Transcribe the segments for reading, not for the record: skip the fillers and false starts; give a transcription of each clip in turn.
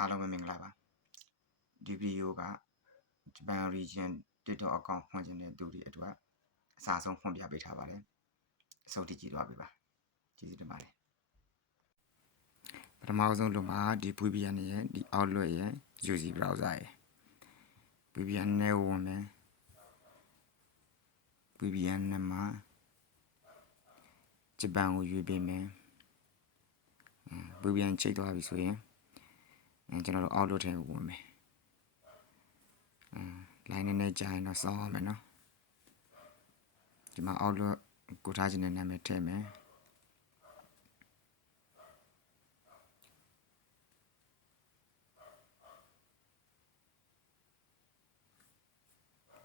အားလုံးပဲမင်္ဂလာပါဒီဗီဒီယိုက Japan Region TikTok account ဖွင့်ခြင်းတဲ့သူတွေအတွက်အစားဆုံးဖွင့်ပြပေးထားပါတယ်အဆုံးထိကြည့်သွားပေးပါကျေးဇူးတင်ပါတယ်ပထမဆုံးလို့မှာဒီ VPN ရဲ့ဒီ Outlook ရဲ့ UC browser ရဲ့ VPN နဲ့ဝင်မယ် VPN နဲ့မှာဂျပန်ကိုရွေးပေးမယ်VPN ချိန်သွားပြီဆိုရင်ကျွန်တော်တို့ Outlook ထဲကိုဝင်မယ်line နဲ့ကြာရင်တော့စောင်းရမယ်နော်ဒီမှာ Outlook ကိုထားခြင်းနဲ့နာမည်ထည့်မယ်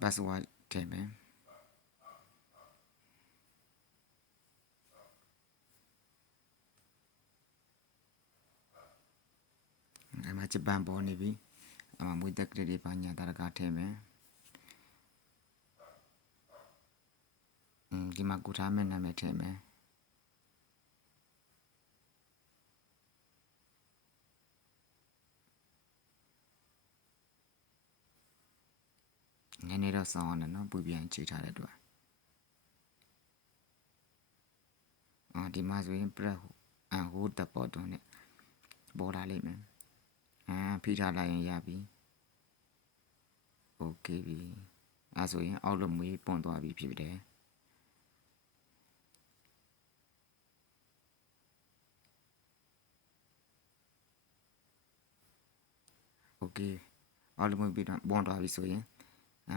password ထည့်မယ်အဲ့မှာဂျပန်ပေါ်နေပြီမွေးသက်ကလေးတွေပါညာတာကထည့်မယ်ဒီမှာကိုထားမဲ့နာမည်ထည့်မယ်နည်းနည်းတော့စောင်းအောင်နော်ပြန်ချိန်ထားတဲ့အတွက်ဒီမှာဆိုရင် press hold the button နဲ့ပေါ်လာလိမ့်မယ်ဖိထားလိုက်ရင်ရပြီโอเคပြီအဲ့ဆိုရင်အောက်လို့မွေးပွန်သွားပြီဖြစ်တယ်โอเคအောက်လို့မွေးပြီးတော့ပွန်သွားပြီဆိုရင်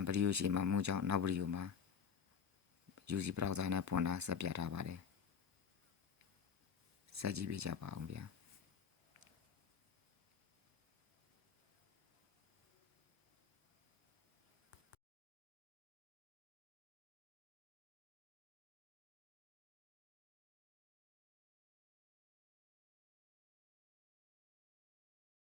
ဗီဒီယိုရှင်းမှာမှုကြောင့်နောက်ဗီဒီယိုမှာ UC browser နဲ့ပွန်တာဆက်ပြထားပါတယ်ဆက်ကြည့်ပေးကြပါအောင်ဗျာ